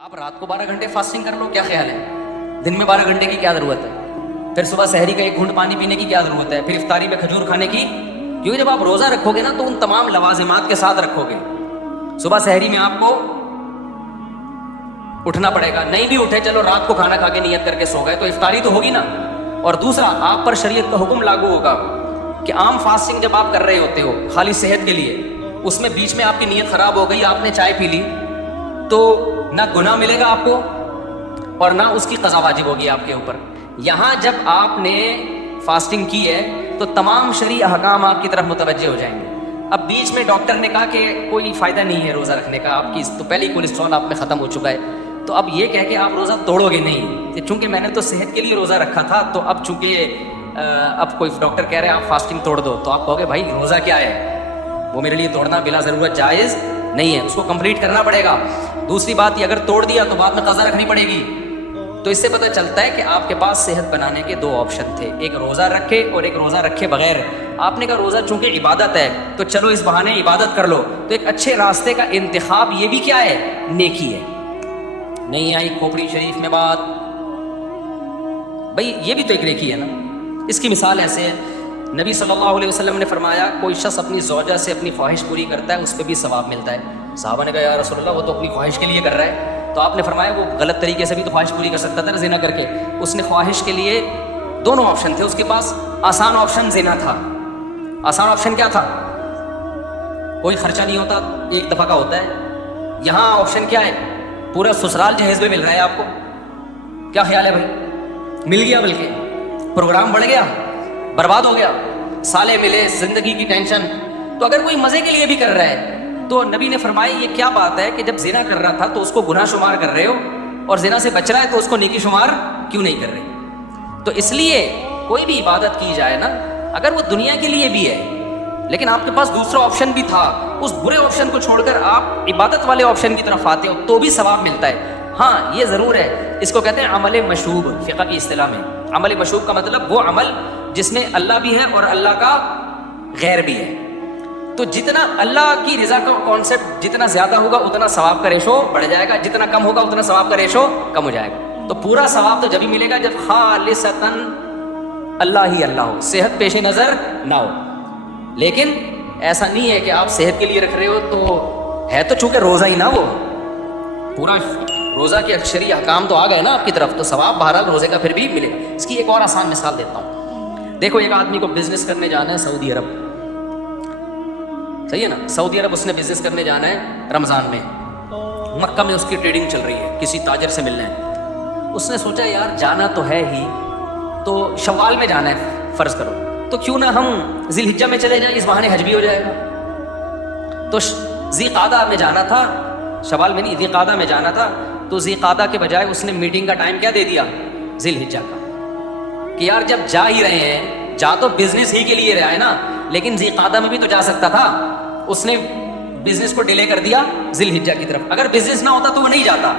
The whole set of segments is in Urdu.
آپ رات کو 12 گھنٹے فاسٹنگ کر لو، کیا خیال ہے؟ دن میں 12 گھنٹے کی کیا ضرورت ہے؟ پھر صبح سحری کا 1 گھونٹ پانی پینے کی کیا ضرورت ہے؟ پھر افطاری میں کھجور کھانے کی؟ کیونکہ جب آپ روزہ رکھو گے نا تو ان تمام لوازمات کے ساتھ رکھو گے. صبح سحری میں آپ کو اٹھنا پڑے گا، نہیں بھی اٹھے چلو رات کو کھانا کھا کے نیت کر کے سو گئے تو افطاری تو ہوگی نا. اور دوسرا، آپ پر شریعت کا حکم لاگو ہوگا کہ عام فاسٹنگ جب آپ کر رہے ہوتے ہو خالی صحت کے لیے، اس میں بیچ میں آپ کی نیت خراب ہو گئی، آپ نے چائے پی لی، تو نہ گناہ ملے گا آپ کو اور نہ اس کی قضا واجب ہوگی آپ کے اوپر. یہاں جب آپ نے فاسٹنگ کی ہے تو تمام شرعی احکام آپ کی طرف متوجہ ہو جائیں گے. اب بیچ میں ڈاکٹر نے کہا کہ کوئی فائدہ نہیں ہے روزہ رکھنے کا، آپ کی تو پہلے ہی کولیسٹرول آپ میں ختم ہو چکا ہے، تو اب یہ کہہ کے آپ روزہ توڑو گے نہیں کہ چونکہ میں نے تو صحت کے لیے روزہ رکھا تھا، تو اب چونکہ اب کوئی ڈاکٹر کہہ رہے ہیں آپ فاسٹنگ توڑ دو، تو آپ کہو گے بھائی روزہ کیا ہے، وہ میرے لیے توڑنا بلا ضرورت جائز نہیں ہے، اس کو کمپلیٹ کرنا پڑے گا. دوسری بات یہ اگر توڑ دیا تو بعد میں قضا رکھنی پڑے گی. تو اس سے پتہ چلتا ہے کہ آپ کے پاس صحت بنانے کے 2 آپشن تھے، ایک روزہ رکھے اور ایک روزہ رکھے بغیر. آپ نے کہا روزہ چونکہ عبادت ہے تو چلو اس بہانے عبادت کر لو، تو ایک اچھے راستے کا انتخاب یہ بھی کیا ہے، نیکی ہے. نہیں آئی کھوپڑی شریف میں بات، بھئی یہ بھی تو ایک نیکی ہے نا. اس کی مثال ایسے ہے، نبی صلی اللہ علیہ وسلم نے فرمایا کوئی شخص اپنی زوجہ سے اپنی خواہش پوری کرتا ہے اس پہ بھی ثواب ملتا ہے. صحابہ نے کہا یا رسول اللہ وہ تو اپنی خواہش کے لیے کر رہا ہے، تو آپ نے فرمایا وہ غلط طریقے سے بھی تو خواہش پوری کر سکتا تھا نا زنا کر کے. اس نے خواہش کے لیے 2 آپشن تھے اس کے پاس. آسان آپشن زنا تھا. آسان آپشن کیا تھا؟ کوئی خرچہ نہیں ہوتا، 1 دفعہ کا ہوتا ہے. یہاں آپشن کیا ہے، پورا سسرال جہیز میں مل رہا ہے آپ کو. کیا خیال ہے بھائی؟ مل گیا، بلکہ پروگرام بڑھ گیا، برباد ہو گیا، سالے ملے، زندگی کی ٹینشن. تو اگر کوئی مزے کے لیے بھی کر رہا ہے تو نبی نے فرمایا یہ کیا بات ہے کہ جب زنا کر رہا تھا تو اس کو گناہ شمار کر رہے ہو اور زنا سے بچ رہا ہے تو اس کو نیکی شمار کیوں نہیں کر رہے؟ تو اس لیے کوئی بھی عبادت کی جائے نا، اگر وہ دنیا کے لیے بھی ہے لیکن آپ کے پاس دوسرا آپشن بھی تھا، اس برے آپشن کو چھوڑ کر آپ عبادت والے آپشن کی طرف آتے ہو تو بھی ثواب ملتا ہے. ہاں یہ ضرور ہے، اس کو کہتے ہیں عمل مشوب فقہ کی اصطلاح میں. عمل مشوب کا مطلب وہ عمل جس میں اللہ بھی ہے اور اللہ کا غیر بھی ہے. تو جتنا اللہ کی رضا کا کانسیپٹ جتنا زیادہ ہوگا اتنا ثواب کا ریشو بڑھ جائے گا، جتنا کم ہوگا اتنا ثواب کا ریشو کم ہو جائے گا. تو پورا ثواب تو جب ہی ملے گا جب خالصتاً اللہ ہی اللہ ہو، صحت پیش نظر نہ ہو. لیکن ایسا نہیں ہے کہ آپ صحت کے لیے رکھ رہے ہو تو ہے تو چونکہ روزہ ہی نہ، وہ پورا روزہ کے شرعی احکام تو آ گئے نا آپ کی طرف، تو ثواب بہرحال روزے کا پھر بھی ملے. اس کی ایک اور آسان مثال دیتا ہوں. دیکھو ایک آدمی کو بزنس کرنے جانا ہے سعودی عرب، صحیح ہے نا، سعودی عرب اس نے بزنس کرنے جانا ہے رمضان میں. مکہ میں اس کی ٹریڈنگ چل رہی ہے، کسی تاجر سے ملنا ہے. اس نے سوچا یار جانا تو ہے ہی، تو شوال میں جانا ہے فرض کرو، تو کیوں نہ ہم ذی الحجہ میں چلے جائیں، اس بہانے حج بھی ہو جائے گا. تو ذی قعدہ میں جانا تھا، شوال میں نہیں، ذی قعدہ میں جانا تھا. تو ذی قعدہ کے بجائے اس نے میٹنگ کا ٹائم کیا دے دیا، ذی الحجہ کا، کہ یار جب جا ہی رہے ہیں، جا تو بزنس ہی کے لیے رہا ہے نا، لیکن ذی قعدہ میں بھی تو جا سکتا تھا. اس نے بزنس کو ڈیلے کر دیا ذی الحجہ کی طرف. اگر بزنس نہ ہوتا تو وہ نہیں جاتا،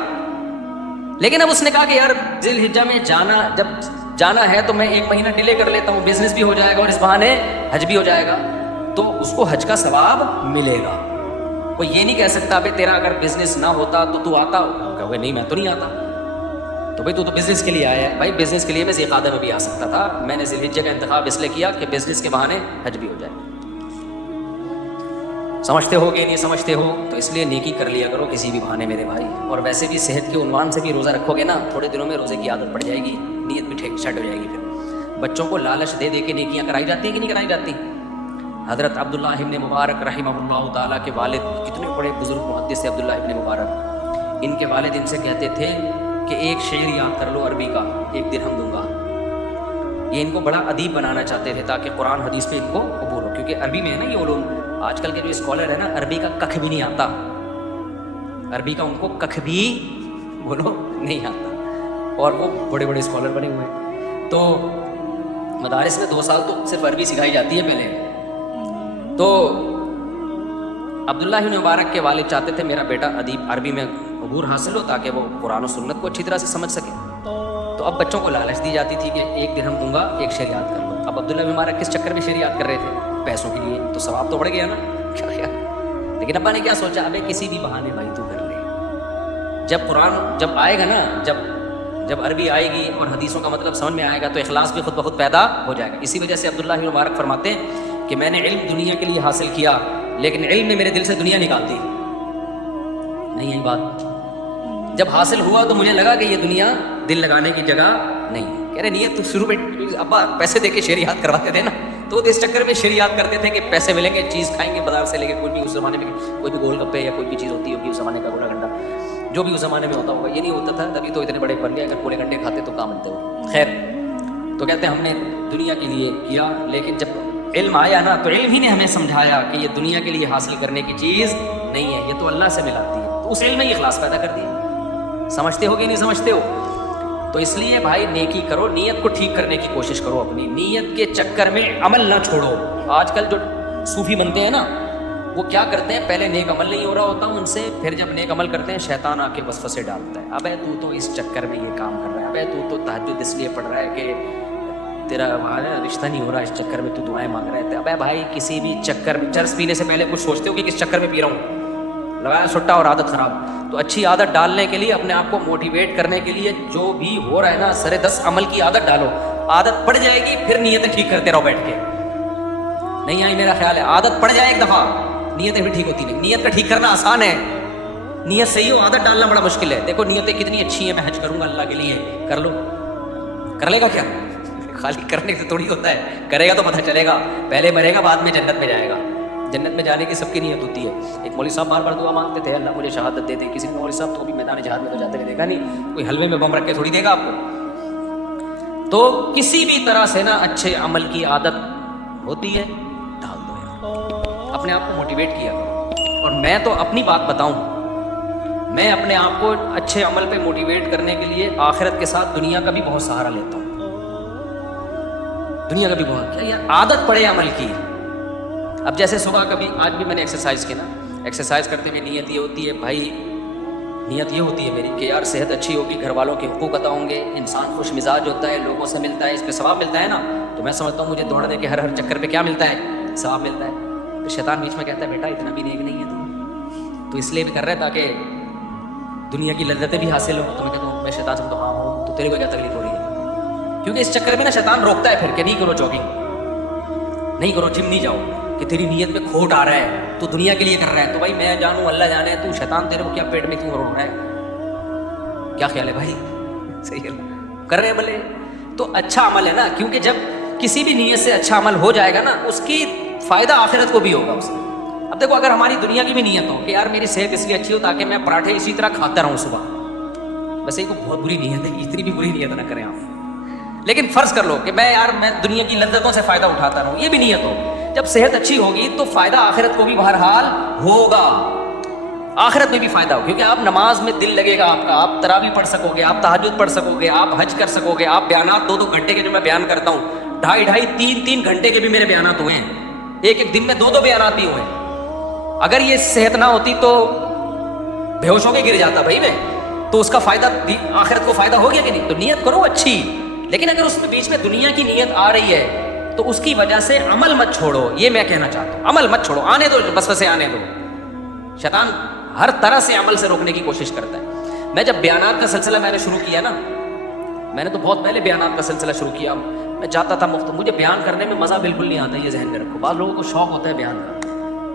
لیکن اب اس نے کہا کہ یار ذی الحجہ میں جب جانا ہے تو میں 1 مہینہ ڈیلے کر لیتا ہوں، بزنس بھی ہو جائے گا اور اس بہانے حج بھی ہو جائے گا، تو اس کو حج کا ثواب ملے گا. کوئی یہ نہیں کہہ سکتا بھائی تیرا اگر بزنس نہ ہوتا تو آتا، کہ نہیں میں تو نہیں آتا، تو بھائی تو بزنس کے لیے آیا ہے. بھائی بزنس کے لیے میں ذی قعدہ میں بھی آ سکتا تھا، میں نے ذی الحجہ کا انتخاب اس لیے کیا کہ بزنس کے بہانے حج بھی ہو جائے. سمجھتے ہو کہ نہیں سمجھتے ہو؟ تو اس لیے نیکی کر لیا کرو کسی بھی بہانے میرے بھائی. اور ویسے بھی صحت کے عنوان سے بھی روزہ رکھو گے نا، تھوڑے دنوں میں روزے کی عادت پڑ جائے گی، نیت بھی ٹھیک سیٹ ہو جائے گی. پھر بچوں کو لالچ دے دے کے نیکیاں کرائی جاتی ہیں کہ نہیں کرائی جاتی؟ حضرت عبداللہ ابن مبارک رحمہ اللہ تعالیٰ کے والد، کتنے بڑے بزرگ محدث عبداللہ ابن مبارک، ان کے والد ان سے کہتے تھے کہ ایک شعر یاد کر لو عربی کا، 1 درہم دوں گا. یہ ان کو بڑا ادیب بنانا چاہتے تھے تاکہ قرآن حدیث پہ ان کو عبور ہو، کیونکہ عربی میں ہے نا یہ علوم. آج کل کے جو اسکالر ہے نا، عربی کا ککھ بھی نہیں آتا، عربی کا ان کو ککھ بھی بولو نہیں آتا، اور وہ بڑے بڑے اسکالر بنے ہوئے ہیں. تو مدارس میں 2 سال تو صرف عربی سکھائی جاتی ہے پہلے. تو عبداللہ بن مبارک کے والد چاہتے تھے میرا بیٹا ادیب عربی میں عبور حاصل ہو تاکہ وہ قرآن و سنت کو اچھی طرح سے سمجھ سکے. تو اب بچوں کو لالچ دی جاتی تھی کہ 1 درہم دوں گا، 1 شعر یاد کر لو. اب عبداللہ بن مبارک کس چکر میں شعر یاد کر رہے تھے؟ پیسوں کے لیے. تو ثواب تو بڑھ گیا نا، کیا خیال؟ لیکن ابا نے کیا سوچا، ابے کسی بھی بہانے بھائی تو کر لے، جب قرآن جب آئے گا نا، جب عربی آئے گی اور حدیثوں کا مطلب سمجھ میں آئے گا تو اخلاص بھی خود بخود پیدا ہو جائے گا. اسی وجہ سے عبداللہ بن مبارک فرماتے ہیں کہ میں نے علم دنیا کے لیے حاصل کیا، لیکن علم نے میرے دل سے دنیا نکال دی. نہیں ہے بات. جب حاصل ہوا تو مجھے لگا کہ یہ دنیا دل لگانے کی جگہ نہیں ہے. کہہ رہے نیت تو شروع میں ابا پیسے دے کے شعریات کرواتے تھے نا، تو اس چکر میں شعریات کرتے تھے کہ پیسے ملیں گے، چیز کھائیں گے بازار سے لے کے، کوئی بھی اس زمانے میں کوئی بھی گول گپے یا کوئی بھی چیز ہوتی ہوگی اس زمانے کا، گولا گھنٹا جو بھی اس زمانے میں ہوتا ہوگا. یہ نہیں ہوتا تھا تبھی تو اتنے بڑے بن گئے. اگر گولے گھنٹے کھاتے تو کام ملتے ہو. خیر، تو کہتے ہیں ہم نے دنیا کے لیے کیا، لیکن جب علم آیا نا تو علم ہی نے ہمیں سمجھایا کہ یہ دنیا کے لیے حاصل کرنے کی چیز نہیں ہے، یہ تو اللہ سے ملاتی ہے. تو اس علم میں ہی اخلاص پیدا کر دیا. سمجھتے ہو کہ نہیں سمجھتے ہو؟ تو اس لیے بھائی نیکی کرو، نیت کو ٹھیک کرنے کی کوشش کرو. اپنی نیت کے چکر میں عمل نہ چھوڑو. آج کل جو صوفی بنتے ہیں نا، وہ کیا کرتے ہیں، پہلے نیک عمل نہیں ہو رہا ہوتا ان سے، پھر جب نیک عمل کرتے ہیں شیطان آ کے وسوسے ڈالتا ہے. ابے تو اس چکر میں یہ کام کر رہا ہے، ابے تو تہجد اس لیے پڑھ رہا ہے کہ تیرا رشتہ نہیں ہو رہا، اس چکر میں تو دعائیں مانگ رہے تھے. ابے بھائی کسی بھی چکر میں، چرس پینے سے پہلے کچھ سوچتے ہو کہ کس چکر میں پی رہا ہوں، لگایا چھٹا اور عادت خراب. تو اچھی عادت ڈالنے کے لیے، اپنے آپ کو موٹیویٹ کرنے کے لیے جو بھی ہو رہا ہے نا، سرے 10 عمل کی عادت ڈالو. عادت پڑ جائے گی، پھر نیتیں ٹھیک کرتے رہو بیٹھ کے. نہیں آئی میرا خیال ہے، عادت پڑ جائے ایک دفعہ، نیتیں بھی ٹھیک ہوتی نہیں. نیت کا ٹھیک کرنا آسان ہے، نیت صحیح ہو، عادت ڈالنا بڑا مشکل ہے. دیکھو نیتیں کتنی اچھی ہیں، میں حج کروں گا اللہ کے لیے، کر لو. کر لے گا کیا؟ خالی کرنے سے تھوڑی ہوتا ہے، کرے گا تو پتہ چلے گا. پہلے مرے گا، بعد میں جنت میں جائے گا. جنت میں جانے کی سب کی نیت ہوتی ہے. ایک مولوی صاحب بار بار دعا مانگتے تھے، اللہ مجھے شہادت دے دے. کسی نے مولوی صاحب تو بھی میدان جہاد میں تو جاتے ہوئے دیکھا نہیں، کوئی حلوے میں بم رکھ کے تھوڑی دے گا آپ کو. تو کسی بھی طرح سے نا اچھے عمل کی عادت ہوتی ہے، ڈال دو یار، اپنے آپ کو موٹیویٹ کیا کرو. اور میں تو اپنی بات بتاؤں، میں اپنے آپ کو اچھے عمل پہ موٹیویٹ کرنے کے لیے آخرت کے ساتھ دنیا کا بھی بہت سہارا لیتا ہوں. دنیا کا بھی بہت، کیا یار عادت پڑے عمل کی. اب جیسے صبح کبھی، آج بھی میں نے ایکسرسائز کی نا، ایکسرسائز کرتے ہوئے نیت یہ ہوتی ہے بھائی، نیت یہ ہوتی ہے میری کہ یار صحت اچھی ہوگی، گھر والوں کے حقوق ادا ہوں گے، انسان خوش مزاج ہوتا ہے، لوگوں سے ملتا ہے، اس پہ ثواب ملتا ہے نا. تو میں سمجھتا ہوں مجھے دوڑنے کے ہر چکر پہ کیا ملتا ہے، ثواب ملتا ہے. تو شیطان بیچ میں کہتا ہے بیٹا اتنا بھی نیک نہیں ہے تو اس لیے بھی کر رہا ہے تاکہ دنیا کی لذتیں بھی حاصل ہو. تو میں کہتا ہوں، میں شیطان سے ہاں ہوں، تو تیرے کو کیا تکلیف ہو رہی ہے؟ کیونکہ اس چکر میں نا شیطان روکتا ہے پھر کہ نہیں کرو جاگنگ، نہیں کرو، جم نہیں جاؤ، کہ تیری نیت میں کھوٹ آ رہا ہے، تو دنیا کے لیے کر رہا ہے. تو بھائی میں جانوں اللہ جانے، تو شیطان تیرے کو کیا پیٹ میں کیوں رو رہا ہے؟ کیا خیال ہے بھائی؟ صحیح ہے، کر رہے ہیں بھلے تو اچھا عمل ہے نا. کیونکہ جب کسی بھی نیت سے اچھا عمل ہو جائے گا نا، اس کی فائدہ آخرت کو بھی ہوگا اس میں. اب دیکھو اگر ہماری دنیا کی بھی نیت ہو کہ یار میری صحت اس لیے اچھی ہو تاکہ میں پراٹھے اسی طرح کھاتا رہوں صبح، ویسے ہی کو بہت بری نیت ہے، اتنی بھی بری نیت نہ کریں آپ. لیکن فرض کر لو کہ میں دنیا کی لذتوں سے فائدہ اٹھاتا رہوں، یہ بھی نیت ہو. جب صحت اچھی ہوگی تو فائدہ آخرت کو بھی بہرحال ہوگا، آخرت میں بھی فائدہ ہو. کیونکہ آپ نماز میں دل لگے گا آپ کا، آپ تراویح پڑھ سکو گے، آپ تہجد پڑھ سکو گے، آپ حج کر سکو گے. آپ بیانات 2-2 گھنٹے کے جو میں بیان کرتا ہوں، 2.5-2.5 3-3 گھنٹے کے بھی میرے بیانات ہوئے ہیں، ایک دن میں 2 بیانات بھی ہوئے ہیں. اگر یہ صحت نہ ہوتی تو بے ہوش ہو کے گر جاتا بھائی میں. تو اس کا فائدہ آخرت کو فائدہ ہو گیا کہ نہیں؟ تو نیت کرو اچھی، لیکن اگر اس میں بیچ میں دنیا کی نیت آ رہی ہے تو اس کی وجہ سے عمل مت چھوڑو. یہ میں کہنا چاہتا ہوں، عمل مت چھوڑو، آنے دو، وسوسے آنے دو. شیطان ہر طرح سے عمل سے روکنے کی کوشش کرتا ہے. میں جب بیانات کا سلسلہ میں نے شروع کیا نا، میں نے تو بہت پہلے بیانات کا سلسلہ شروع کیا. میں جاتا تھا مجھے بیان کرنے میں مزہ بالکل نہیں آتا، یہ ذہن میں رکھو. بعض لوگوں کو شوق ہوتا ہے بیان کا،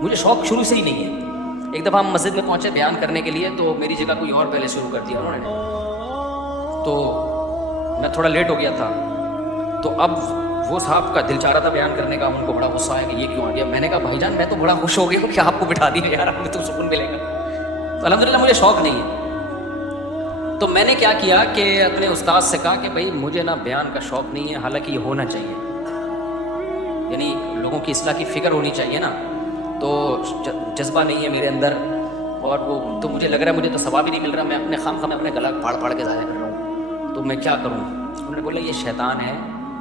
مجھے شوق شروع سے ہی نہیں ہے. ایک دفعہ ہم مسجد میں پہنچے بیان کرنے کے لیے، تو میری جگہ کوئی اور پہلے شروع کر دیا انہوں نے، تو میں تھوڑا لیٹ ہو گیا تھا. تو اب وہ صاحب کا دل چاہ رہا تھا بیان کرنے کا، ان کو بڑا غصہ آیا کہ یہ کیوں آ گیا. میں نے کہا بھائی جان میں تو بڑا خوش ہو گیا ہوں کہ آپ کو بٹھا دیا یار، ہمیں تو سکون ملے گا. تو الحمدللہ مجھے شوق نہیں ہے. تو میں نے کیا کیا کہ اپنے استاد سے کہا کہ بھائی مجھے نا بیان کا شوق نہیں ہے، حالانکہ یہ ہونا چاہیے، یعنی لوگوں کی اصلاح کی فکر ہونی چاہیے نا. تو جذبہ نہیں ہے میرے اندر، اور وہ تو مجھے لگ رہا ہے مجھے تو ثواب ہی نہیں مل رہا، میں اپنے خام میں اپنے گلا پھاڑ کے ضائع کر رہا ہوں، تو میں کیا کروں. انہوں نے بولا یہ شیطان ہے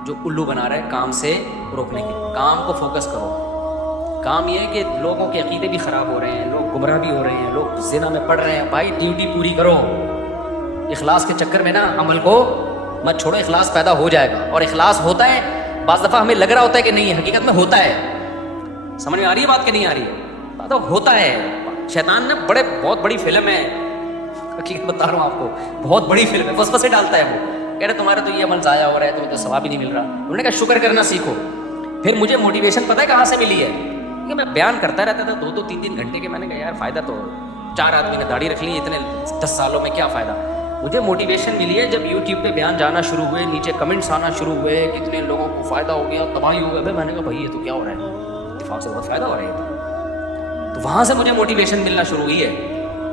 جو الو بنا رہا ہے کام سے روکنے کے. کام کو فوکس کرو. کام یہ ہے کہ لوگوں کے عقیدے بھی خراب ہو رہے ہیں، لوگ گمراہ بھی ہو رہے ہیں، لوگ زنا میں پڑ رہے ہیں. بھائی ڈیوٹی پوری کرو. اخلاص کے چکر میں نا عمل کو مت چھوڑو، اخلاص پیدا ہو جائے گا. اور اخلاص ہوتا ہے، بعض دفعہ ہمیں لگ رہا ہوتا ہے کہ نہیں، حقیقت میں ہوتا ہے. سمجھ میں آ رہی ہے بات کہ نہیں آ رہی ہے؟ بات ہوتا ہے. شیطان نے بہت بڑی فلم ہے، حقیقت بتا رہا ہوں آپ کو، بہت بڑی فلم ہے، وسوسے ڈالتا ہے وہ، کہہ رہے تمہارا تو یہ عمل ضائع ہو رہا ہے، تمہیں تو ثواب ہی نہیں مل رہا. انہوں نے کہا شکر کرنا سیکھو. پھر مجھے موٹیویشن پتہ ہے کہاں سے ملی ہے، کہ میں بیان کرتا رہتا تھا 2-3 گھنٹے کے. میں نے کہا یار فائدہ تو 4 آدمی نے داڑھی رکھ لی اتنے 10 سالوں میں، کیا فائدہ. مجھے موٹیویشن ملی ہے جب یوٹیوب پہ بیان جانا شروع ہوئے، نیچے کمنٹس آنا شروع ہوئے، کتنے لوگوں کو فائدہ ہو گیا، تباہی ہو گیا. میں نے کہا بھائی یہ تو کیا ہو رہا ہے، اتفاق سے بہت فائدہ ہو رہا ہے. تو وہاں سے مجھے موٹیویشن ملنا شروع ہوئی ہے،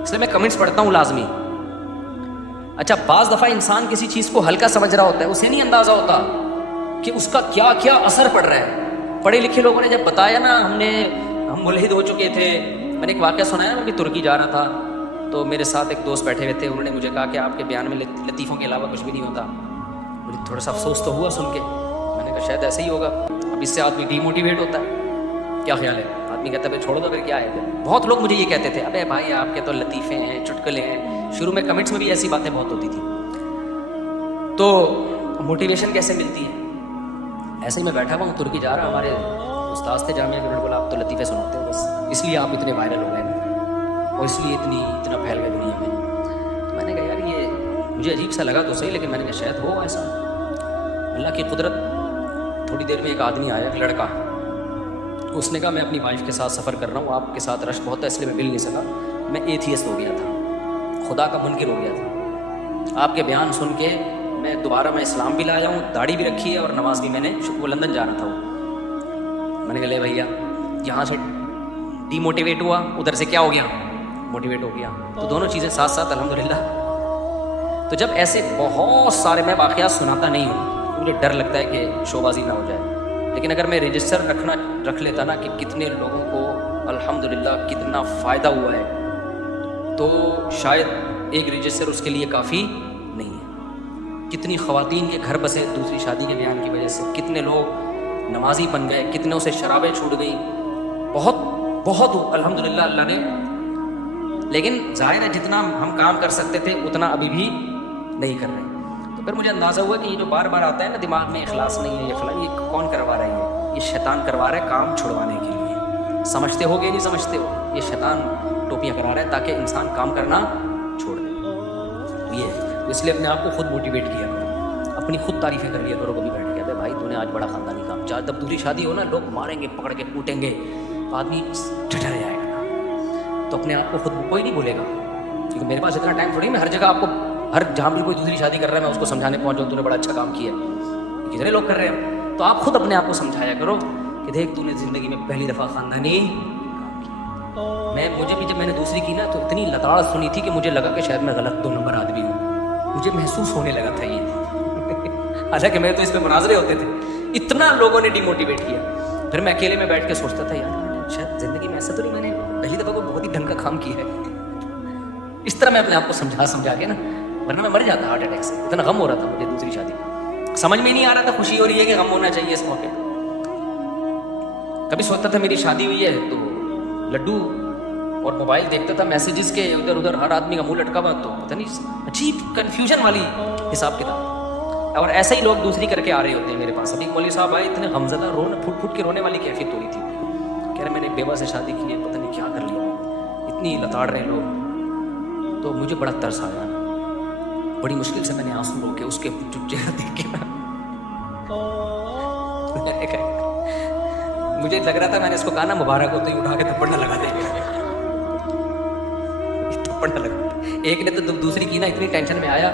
اس لیے میں کمنٹس پڑھتا ہوں لازمی. اچھا بعض دفعہ انسان کسی چیز کو ہلکا سمجھ رہا ہوتا ہے، اسے نہیں اندازہ ہوتا کہ اس کا کیا کیا اثر پڑ رہا ہے. پڑھے لکھے لوگوں نے جب بتایا نا، ہم ملحد ہو چکے تھے. میں نے ایک واقعہ سنایا، میں بھی ترکی جا رہا تھا تو میرے ساتھ ایک دوست بیٹھے ہوئے تھے. انہوں نے مجھے کہا کہ آپ کے بیان میں لطیفوں کے علاوہ کچھ بھی نہیں ہوتا. مجھے تھوڑا سا افسوس تو ہوا سن کے. میں نے کہا شاید ایسا ہی ہوگا، اب اس سے آدمی ڈی موٹیویٹ ہوتا ہے. کیا خیال ہے؟ آدمی کہتا ہے چھوڑو تو پھر کیا ہے. بہت لوگ مجھے یہ کہتے تھے ابے بھائی آپ کے تو لطیفے ہیں، چٹکلے ہیں. شروع میں کمنٹس میں بھی ایسی باتیں بہت ہوتی تھیں. تو موٹیویشن کیسے ملتی ہے؟ ایسے ہی میں بیٹھا ہوا ہوں، ترکی جا رہا. ہمارے استاد تھے جامعہ، انہوں نے بولا آپ تو لطیفے سناتے ہو، بس اس لیے آپ اتنے وائرل ہو گئے اور اس لیے اتنا پھیل گئے دنیا میں. تو میں نے کہا یار یہ مجھے عجیب سا لگا تو صحیح، لیکن میں نے کہا شاید ہو ایسا. اللہ کی قدرت. تھوڑی دیر میں ایک آدمی آیا، ایک لڑکا. اس نے کہا میں اپنی وائف کے ساتھ سفر کر رہا ہوں، آپ کے ساتھ رش بہت ہے اس لیے میں مل نہیں سکا. میں ایتھیسٹ ہو گیا تھا، خدا کا منکر ہو گیا تھا. آپ کے بیان سن کے میں دوبارہ اسلام بھی لایا ہوں، داڑھی بھی رکھی ہے اور نماز بھی میں نے. وہ لندن جا رہا تھا وہ. میں نے کہا لے بھیا، یہاں سے ڈی موٹیویٹ ہوا، ادھر سے کیا ہو گیا، موٹیویٹ ہو گیا. تو دونوں چیزیں ساتھ ساتھ الحمدللہ. تو جب ایسے بہت سارے، میں واقعات سناتا نہیں ہوں، مجھے ڈر لگتا ہے کہ شو بازی نہ ہو جائے. لیکن اگر میں رجسٹر رکھ لیتا نا کہ کتنے لوگوں کو الحمدللہ کتنا فائدہ ہوا ہے، تو شاید ایک رجسٹر اس کے لیے کافی نہیں ہے. کتنی خواتین کے گھر بسے دوسری شادی کے بیان کی وجہ سے، کتنے لوگ نمازی بن گئے، کتنوں سے شرابیں چھوٹ گئیں. بہت بہت الحمدللہ اللہ نے. لیکن ظاہر ہے جتنا ہم کام کر سکتے تھے اتنا ابھی بھی نہیں کر رہے. تو پھر مجھے اندازہ ہوا کہ یہ جو بار بار آتا ہے نا دماغ میں، اخلاص نہیں ہے یہ فلاں، یہ کون کروا رہا ہے؟ یہ شیطان کروا رہا ہے کام چھڑوانے کے لیے. سمجھتے ہو گے نہیں سمجھتے ہو، یہ شیطان ٹوپیاں کرا رہا ہے تاکہ انسان کام کرنا چھوڑ دے. یہ تو اس لیے اپنے آپ کو خود موٹیویٹ کیا کرو، اپنی خود تعریفیں کر لیا کرو کبھی بیٹھ کے. بھائی تو نے آج بڑا خاندانی کام. جب دوسری شادی ہو نا، لوگ ماریں گے، پکڑ کے کوٹیں گے، تو آدمی ٹھٹر جائے گا. تو اپنے آپ کو خود کوئی نہیں بولے گا، کیونکہ میرے پاس اتنا ٹائم تھوڑی میں ہر جگہ آپ کو، ہر جہاں بھی کوئی دوسری شادی کر رہا ہے میں اس کو سمجھانے پہنچوں تو نے بڑا اچھا کام کیا ہے. کتنے لوگ کر رہے ہیں. تو آپ خود اپنے آپ کو سمجھایا کرو کہ دیکھ تو نے زندگی میں پہلی دفعہ خاندانی کام کیا. مجھے بھی جب میں نے دوسری کی نا تو اتنی لتاڑ سنی تھی کہ مجھے لگا کہ شاید میں غلط 2 نمبر آدمی ہوں. مجھے محسوس ہونے لگا تھا یہ. حالانکہ میں تو اس میں مناظرے ہوتے تھے. اتنا لوگوں نے ڈی موٹیویٹ کیا. پھر میں اکیلے میں بیٹھ کے سوچتا تھا یار شاید زندگی میں ایسا تو نہیں، میں نے پہلی دفعہ کوئی بہت ہی ڈھنگ کا کام کیا ہے. اس طرح میں اپنے آپ کو سمجھا کے نا، ورنہ میں مر جاتا ہارٹ اٹیک سے. اتنا غم ہو رہا تھا مجھے دوسری شادی، سمجھ میں نہیں آ رہا تھا. خوشی ہو رہی ہے کہ غم ہونا چاہیے اس موقع. کبھی سوچتا تھا میری شادی ہوئی ہے تو لڈو اور موبائل دیکھتا تھا، میسیجز کے ادھر ادھر ہر آدمی کا منہ لٹکا ہوا، تو پتہ نہیں عجیب کنفیوژن والی حساب کتاب. اور ایسے ہی لوگ دوسری کر کے آ رہے ہوتے ہیں میرے پاس. ابھی مولوی صاحب آئے، اتنے غمزدہ پھٹ کے رونے والی کیفیت ہو رہی تھی. کہہ رہے میں نے بیوہ سے شادی کی ہے، پتہ نہیں کیا کر لیا. اتنی لتاڑ رہے لوگ. تو مجھے بڑا ترس آیا. بڑی مشکل سے میں نے آنسو روکے اس کے چہرہ دیکھ کے. مجھے لگ رہا تھا، میں نے اس کو کہا نا مبارک ہوتے ہی اٹھا کے تھپڑ نہ لگا دیں گے. تھپڑ نہ لگا. ایک نے تو دوسری کی نا، اتنی ٹینشن میں آیا.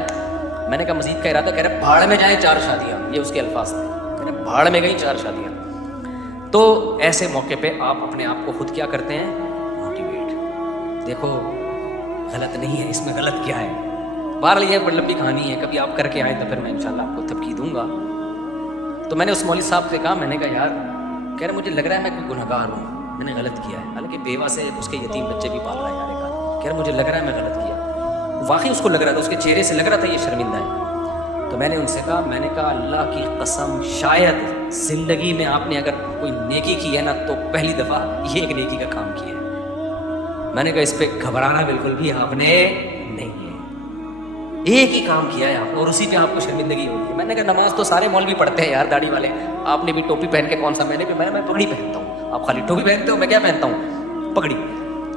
میں نے کہا مزید کا ارادہ، کہہ رہے بھاڑ میں جائیں 4 شادیاں. یہ اس کے الفاظ تھے، کہہ رہے بھاڑ میں گئیں 4 شادیاں. تو ایسے موقع پہ آپ اپنے آپ کو خود کیا کرتے ہیں؟ موٹیویٹ. دیکھو غلط نہیں ہے اس میں، غلط کیا ہے. بہرحال یہ بڑی لمبی کہانی ہے، کبھی آپ کر کے آئیں تو پھر میں انشاءاللہ آپ کو تھپکی دوں گا. تو میں نے اس مولوی صاحب سے کہا، میں نے کہا یار، کہہ رہے مجھے لگ رہا ہے میں کوئی گنہگار ہوں، میں نے غلط کیا ہے. حالانکہ بیوہ سے اس کے یتیم بچے بھی پال رہا ہے یار. کہہ رہے مجھے لگ رہا ہے میں غلط کیا. واقعی اس کو لگ رہا تھا، اس کے چہرے سے لگ رہا تھا یہ شرمندہ ہے. تو میں نے ان سے کہا، میں نے کہا اللہ کی قسم شاید زندگی میں آپ نے اگر کوئی نیکی کی ہے نا تو پہلی دفعہ یہ ایک نیکی کا کام کیا ہے. میں نے کہا اس پہ گھبرانا بالکل بھی آپ نے نہیں ہے. ایک ہی کام کیا ہے آپ نے اور اسی پہ آپ کو شرمندگی ہو رہی ہے. میں نے کہا نماز تو سارے مولوی پڑھتے ہیں یار، داڑھی والے. آپ نے بھی ٹوپی پہن کے کون سا؟ میں پگڑی پہنتا ہوں. آپ خالی ٹوپی پہنتے ہو، میں کیا پہنتا ہوں؟ پگڑی.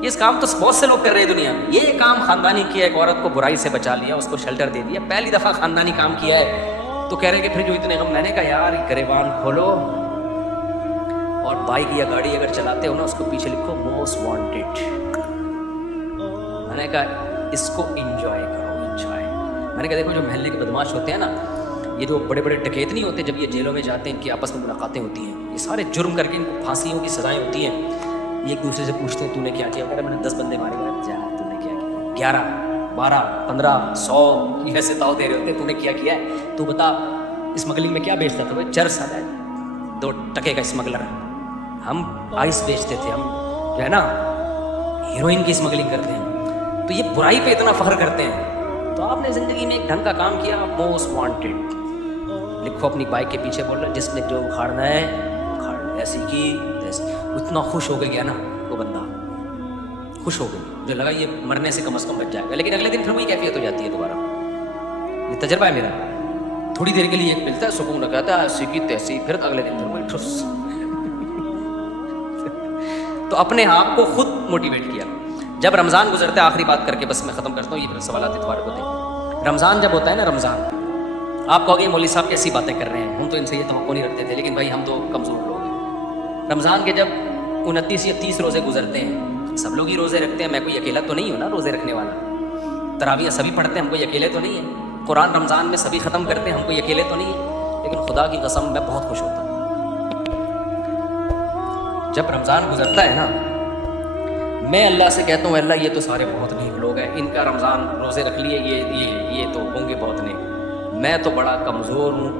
یہ کام تو بہت سے لوگ کر رہے ہیں دنیا میں. یہ کام خاندانی کیا, ایک عورت کو برائی سے بچا لیا, اس کو شیلٹر دے دیا, پہلی دفعہ خاندانی کام کیا ہے, تو کہہ رہے کہ پھر جو اتنے غم. میں نے کہا یار گریبان کھولو اور بائک یا گاڑی اگر چلاتے ہو نا, اس کو پیچھے لکھو موسٹ وانٹیڈ. میں نے کہا اس کو انجوائے کرو, انجوائے. میں نے کہا دیکھو جو محلے کے بدماش ہوتے ہیں نا, یہ جو بڑے بڑے ڈکیت نہیں ہوتے, جب یہ جیلوں میں جاتے ہیں ان کی آپس میں ملاقاتیں ہوتی ہیں, یہ سارے جرم کر کے ان کو پھانسیوں کی سزائیں ہوتی ہیں. یہ ایک دوسرے سے پوچھتے ہیں تو نے کیا کیا, کہہ رہا میں نے 10 بندے مارے گئے. جا تو نے کیا کیا, 11 12 15 100 ایسے تاؤ دے رہے ہوتے, تو نے کیا کیا ہے, تو بتا اسمگلنگ میں کیا بیچتا تھا. بھائی چرس آتا ہے 2 ٹکے کا اسمگلر, ہم آئس بیچتے تھے, ہم جو ہے نا ہیروئن کی اسمگلنگ کرتے ہیں. تو یہ برائی پہ اتنا فخر کرتے ہیں. تو آپ نے زندگی میں ایک ڈھنگ کا کام کیا, موسٹ وانٹیڈ لکھو اپنی بائک کے پیچھے. بول رہا جس نے جو اکھاڑنا ہے اکھاڑ, ایسی کی ایسی. اتنا خوش ہو گیا نا وہ بندہ, خوش ہو گیا, جو لگا یہ مرنے سے کم از کم بچ جائے گا. لیکن اگلے دن پھر وہی کیفیت ہو جاتی ہے دوبارہ. یہ تجربہ ہے میرا. تھوڑی دیر کے لیے ایک ملتا ہے سکون, کہتا ہے ایسی کی تیسی, پھر اگلے دن پھر وہی ٹھس. تو اپنے آپ کو خود موٹیویٹ کیا. جب رمضان گزرتا ہے, آخری بات کر کے بس میں ختم کرتا ہوں, یہ پھر سوالات اتوار کو دیں. رمضان جب ہوتا ہے نا, رمضان آپ کہو گے مولوی صاحب کیسی باتیں کر رہے ہیں, ہم تو ان سے یہ توقع نہیں رکھتے تھے, لیکن بھائی ہم تو کمزور لوگ ہیں. رمضان کے جب 29 یا 30 روزے گزرتے ہیں, سب لوگ ہی روزے رکھتے ہیں, میں کوئی اکیلا تو نہیں ہوں نا روزے رکھنے والا. تراویح سبھی پڑھتے ہیں, ہم کوئی اکیلے تو نہیں ہیں. قرآن رمضان میں سبھی ختم کرتے ہیں, ہم کوئی اکیلے تو نہیں ہیں. لیکن خدا کی قسم میں بہت خوش ہوتا ہوں جب رمضان گزرتا ہے نا. میں اللہ سے کہتا ہوں اللہ یہ تو سارے بہت نیک لوگ ہیں, ان کا رمضان روزے رکھ لیے, یہ تو ہوں گے بہت نیک. میں تو بڑا کمزور ہوں,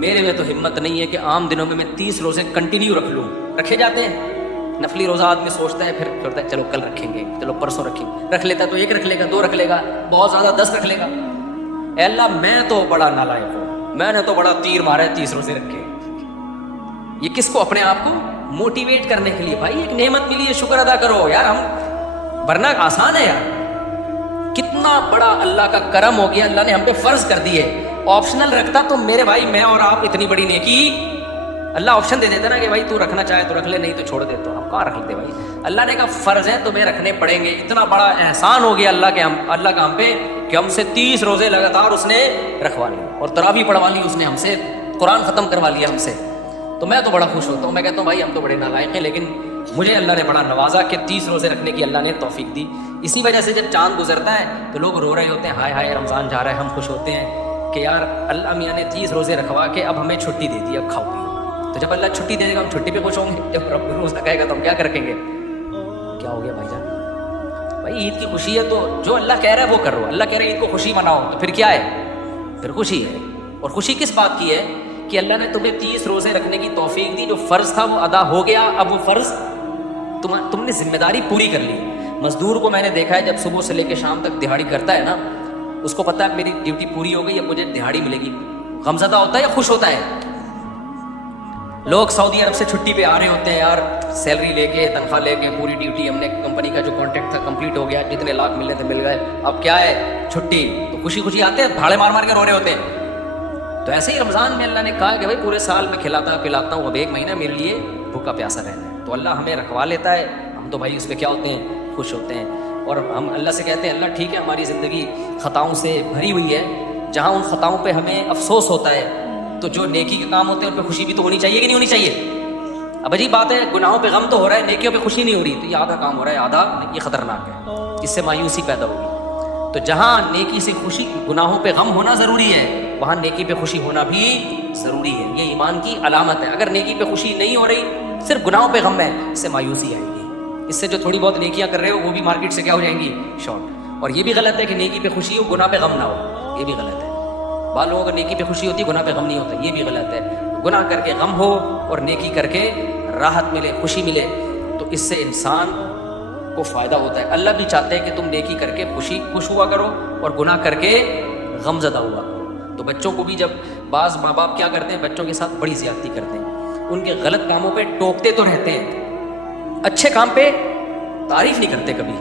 میرے میں تو ہمت نہیں ہے کہ عام دنوں میں 30 روزے کنٹینیو رکھ لوں. رکھے جاتے ہیں نفلی روزہ, آدمی سوچتا ہے پھر کرتا ہے چلو کل رکھیں گے, چلو پرسوں رکھیں گے. رکھ لیتا ہے تو 1 رکھ لے گا, 2 رکھ لے گا, بہت زیادہ 10 رکھ لے گا. اے اللہ میں تو بڑا نالائق ہوں, میں نے تو بڑا تیر مارا ہے 30 روزے رکھے. یہ کس کو, اپنے آپ کو موٹیویٹ کرنے کے لیے. بھائی ایک نعمت ملی ہے, شکر ادا کرو یار. ہم ورنہ آسان ہے یار, کتنا بڑا اللہ کا کرم ہو گیا, اللہ نے ہم پہ فرض کر دیے. آپشنل رکھتا تو میرے بھائی میں اور آپ اتنی بڑی نیکی, اللہ آپشن دے دیتا نا کہ بھائی تو رکھنا چاہے تو رکھ لے, نہیں تو چھوڑ دے. تو ہم کہاں رکھ لیتے بھائی, اللہ نے کہا فرض ہے تمہیں رکھنے پڑیں گے. اتنا بڑا احسان ہو گیا اللہ کا ہم پہ کہ ہم سے 30 روزے لگاتار اس نے رکھوا لیے, اور تراویح پڑھوا لی اس نے, ہم سے قرآن ختم کروا لیا ہم سے. تو میں تو بڑا خوش ہوتا ہوں. میں کہتا ہوں بھائی ہم تو بڑے نالائق ہیں, لیکن مجھے اللہ نے بڑا نوازا کہ 30 روزے رکھنے کی اللہ نے توفیق دی. اسی وجہ سے جب چاند گزرتا ہے تو لوگ رو رہے ہوتے ہیں, ہائے ہائے رمضان جا رہا ہے. ہم خوش ہوتے ہیں کہ یار اللہ میاں نے 30 روزے رکھوا کے اب ہمیں چھٹی دے دی, اب کھاؤ پیو. تو جب اللہ چھٹی دے دے گا ہم چھٹی پہ خوش ہوں گے, جب رب روزہ کہے گا تو ہم کیا رکھیں گے. کیا ہو گیا بھائی جان, بھائی عید کی خوشی ہے تو جو اللہ کہہ رہا ہے وہ کرو. اللہ کہہ رہا ہے عید کو خوشی مناؤ, تو پھر کیا ہے, پھر خوشی ہے. اور خوشی کس بات کی ہے کہ اللہ نے تمہیں 30 روزے رکھنے کی توفیق دی. جو فرض تھا وہ ادا ہو گیا, اب وہ فرض تم نے ذمہ داری پوری کر لی. مزدور کو میں نے دیکھا ہے جب صبح سے لے کے شام تک دہاڑی کرتا ہے نا, اس کو پتا ہے میری ڈیوٹی پوری ہو گئی, اب مجھے دہاڑی ملے گی. غمزدہ ہوتا ہے یا خوش ہوتا ہے؟ لوگ سعودی عرب سے چھٹی پہ آ رہے ہوتے ہیں یار, سیلری لے کے, تنخواہ لے کے, پوری ڈیوٹی ہم نے کمپنی کا جو کانٹریکٹ تھا کمپلیٹ ہو گیا, جتنے لاکھ ملنے تھے مل گئے, اب کیا ہے چھٹی. تو خوشی خوشی آتے ہیں, بھاڑے مار مار کے رو رہے ہوتے ہیں. تو ایسے ہی رمضان میں اللہ نے کہا کہ بھائی پورے سال میں کھلاتا پلاتا ہوں, اب 1 مہینہ میرے لیے بھوکا پیاسا رہنا ہے. تو اللہ ہمیں رکھوا لیتا ہے, ہم تو بھائی اس پہ کیا ہوتے ہیں, خوش ہوتے ہیں. اور ہم اللہ سے کہتے ہیں اللہ ٹھیک ہے ہماری زندگی خطاؤں سے بھری ہوئی ہے, جہاں ان خطاؤں پہ ہمیں افسوس ہوتا ہے تو جو نیکی کے کام ہوتے ہیں ان پہ خوشی بھی تو ہونی چاہیے کہ نہیں ہونی چاہیے. اب عجیب بات ہے, گناہوں پہ غم تو ہو رہا ہے, نیکیوں پہ خوشی نہیں ہو رہی, تو یہ آدھا کام ہو رہا ہے, آدھا یہ خطرناک ہے, اس سے مایوسی پیدا ہوگی. تو جہاں نیکی سے خوشی, گناہوں پہ غم ہونا ضروری ہے, وہاں نیکی پہ خوشی ہونا بھی ضروری ہے. یہ ایمان کی علامت ہے. اگر نیکی پہ خوشی نہیں ہو رہی, صرف گناہوں پہ غم ہے, اس سے مایوسی آئے گی. اس سے جو تھوڑی بہت نیکیاں کر رہے ہو وہ بھی مارکیٹ سے کیا ہو جائیں گی, شارٹ. اور یہ بھی غلط ہے کہ نیکی پہ خوشی ہو گناہ پہ غم نہ ہو, یہ بھی غلط ہے. بعض لوگوں کو نیکی پہ خوشی ہوتی ہے, گناہ پہ غم نہیں ہوتا, یہ بھی غلط ہے. گناہ کر کے غم ہو اور نیکی کر کے راحت ملے, خوشی ملے, تو اس سے انسان کو فائدہ ہوتا ہے. اللہ بھی چاہتے ہیں کہ تم نیکی کر کے خوش ہوا کرو اور گناہ کر کے غم زدہ ہوا کرو. تو بچوں کو بھی جب بعض ماں باپ کیا کرتے ہیں, بچوں کے ساتھ بڑی زیادتی کرتے ہیں, ان کے غلط کاموں پہ ٹوکتے تو رہتے ہیں, اچھے کام پہ تعریف نہیں کرتے کبھی.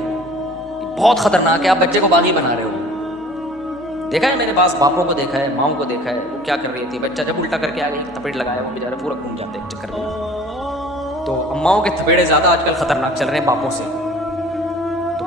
بہت خطرناک ہے, آپ بچے کو باغی بنا رہے ہو. دیکھا ہے میرے پاس, باپوں کو دیکھا ہے, ماؤں کو دیکھا ہے, وہ کیا کر رہی تھی, بچہ جب الٹا کر کے آ گئی تھپیڑ لگایا, وہ بیچارے پورا گھوم جاتے ہیں چکر میں. تو اماؤں کے تھپیڑے زیادہ آج کل خطرناک چل رہے ہیں باپوں سے.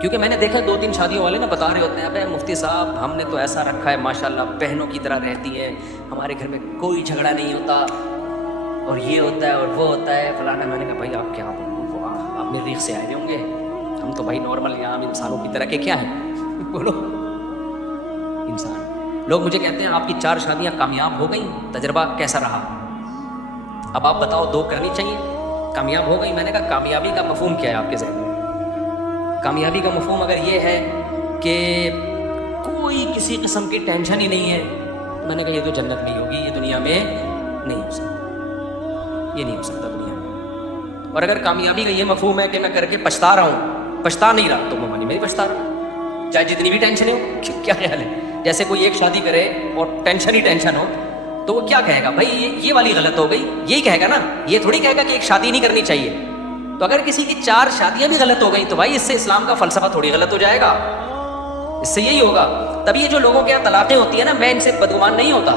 کیونکہ میں نے دیکھا 2-3 شادیوں والے نا بتا رہے ہوتے ہیں ابے مفتی صاحب ہم نے تو ایسا رکھا ہے ماشاءاللہ بہنوں کی طرح رہتی ہیں, ہمارے گھر میں کوئی جھگڑا نہیں ہوتا اور یہ ہوتا ہے اور وہ ہوتا ہے فلانا. میں نے کہا بھائی آپ کیا آپ نے ریخ سے آئے ہوں گے, ہم تو بھائی نارمل یہاں انسانوں کی طرح کے کیا ہیں بولو انسان. لوگ مجھے کہتے ہیں آپ کی 4 شادیاں کامیاب ہو گئیں, تجربہ کیسا رہا؟ اب آپ بتاؤ 2 کرنی چاہیے, کامیاب ہو گئی. میں نے کہا کامیابی کا مفہوم کیا ہے آپ کے ذہن میں؟ کامیابی کا مفہوم اگر یہ ہے کہ کوئی کسی قسم کی ٹینشن ہی نہیں ہے, میں نے کہا یہ تو جنت نہیں ہوگی, یہ دنیا میں نہیں ہو سکتا, یہ نہیں ہو سکتا دنیا میں. اور اگر کامیابی کا یہ مفہوم ہے کہ میں کر کے پچھتا رہا ہوں, پچھتا نہیں رہا, تو وہ مانی میں پچھتا رہا ہوں چاہے جتنی بھی ٹینشن ہو. کیا خیال ہے جیسے کوئی ایک شادی کرے اور ٹینشن ہی ٹینشن ہو تو وہ کیا کہے گا بھائی یہ والی غلط ہو گئی, یہی کہے گا نا, یہ تھوڑی کہے گا کہ ایک شادی نہیں کرنی چاہیے. تو اگر کسی کی 4 شادیاں بھی غلط ہو گئی تو بھائی اس سے اسلام کا فلسفہ تھوڑی غلط ہو جائے گا, اس سے یہی ہوگا. تب یہ جو لوگوں کے یہاں طلاقیں ہوتی ہیں نا, میں ان سے بدگمان نہیں ہوتا.